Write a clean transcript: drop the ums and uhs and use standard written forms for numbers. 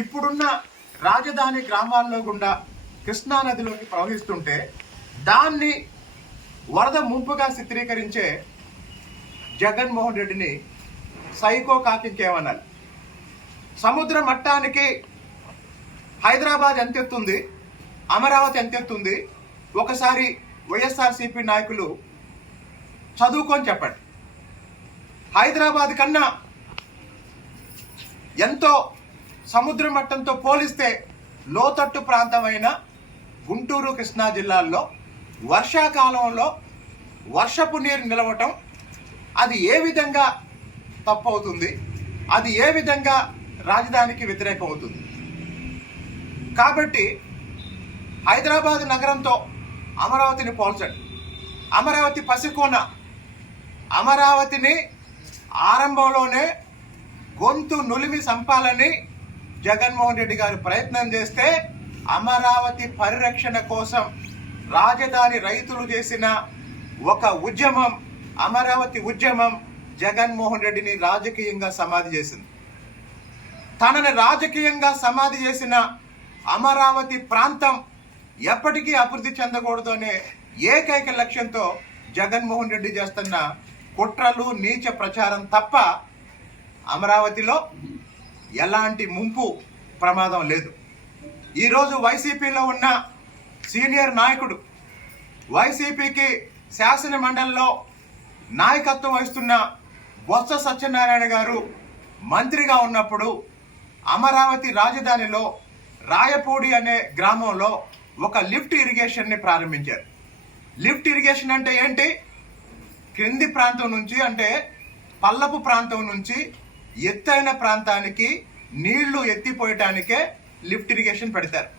ఇప్పుడున్న రాజధాని గ్రామాల్లో గుండా కృష్ణా నదిలోకి ప్రవహిస్తుంటే దాన్ని వరద ముంపుగా చిత్రీకరించే జగన్మోహన్ రెడ్డిని సైకో కాకింకేమనాలి. సముద్ర మట్టానికి హైదరాబాద్ ఎంతెత్తుంది, అమరావతి ఎంతెత్తుంది, ఒకసారి వైఎస్ఆర్సీపీ నాయకులు చదువుకొని చెప్పండి. హైదరాబాద్ కన్నా ఎంతో సముద్ర మట్టంతో పోలిస్తే లోతట్టు ప్రాంతమైన గుంటూరు కృష్ణా జిల్లాల్లో వర్షాకాలంలో వర్షపు నీరు నిలవటం అది ఏ విధంగా తప్పవుతుంది, అది ఏ విధంగా రాజధానికి వ్యతిరేకం అవుతుంది. కాబట్టి హైదరాబాద్ నగరంతో అమరావతిని పోల్చండి. అమరావతి పసికోన, అమరావతిని ఆరంభంలోనే గొంతు నులిమి సంపాలని జగన్మోహన్ రెడ్డి గారు ప్రయత్నం చేస్తే అమరావతి పరిరక్షణ కోసం రాజధాని రైతులు చేసిన ఒక ఉద్యమం, అమరావతి ఉద్యమం జగన్మోహన్ రెడ్డిని రాజకీయంగా సమాధి చేసింది. తనని రాజకీయంగా సమాధి చేసిన అమరావతి ప్రాంతం ఎప్పటికీ అభివృద్ధి చెందకూడదు అనే ఏకైక లక్ష్యంతో జగన్మోహన్ రెడ్డి చేస్తున్న కుట్రలు, నీచ ప్రచారం తప్ప అమరావతిలో ఎలాంటి ముంపు ప్రమాదం లేదు. ఈరోజు వైసీపీలో ఉన్న సీనియర్ నాయకుడు, వైసీపీకి శాసన మండలిలో నాయకత్వం వహిస్తున్న బొత్స సత్యనారాయణ గారు మంత్రిగా ఉన్నప్పుడు అమరావతి రాజధానిలో రాయపూడి అనే గ్రామంలో ఒక లిఫ్ట్ ఇరిగేషన్ని ప్రారంభించారు. లిఫ్ట్ ఇరిగేషన్ అంటే ఏంటి? క్రింది ప్రాంతం నుంచి, అంటే పల్లపు ప్రాంతం నుంచి ఎత్తైన ప్రాంతానికి నీళ్లు ఎత్తిపోయటానికే లిఫ్ట్ ఇరిగేషన్ పెడతారు.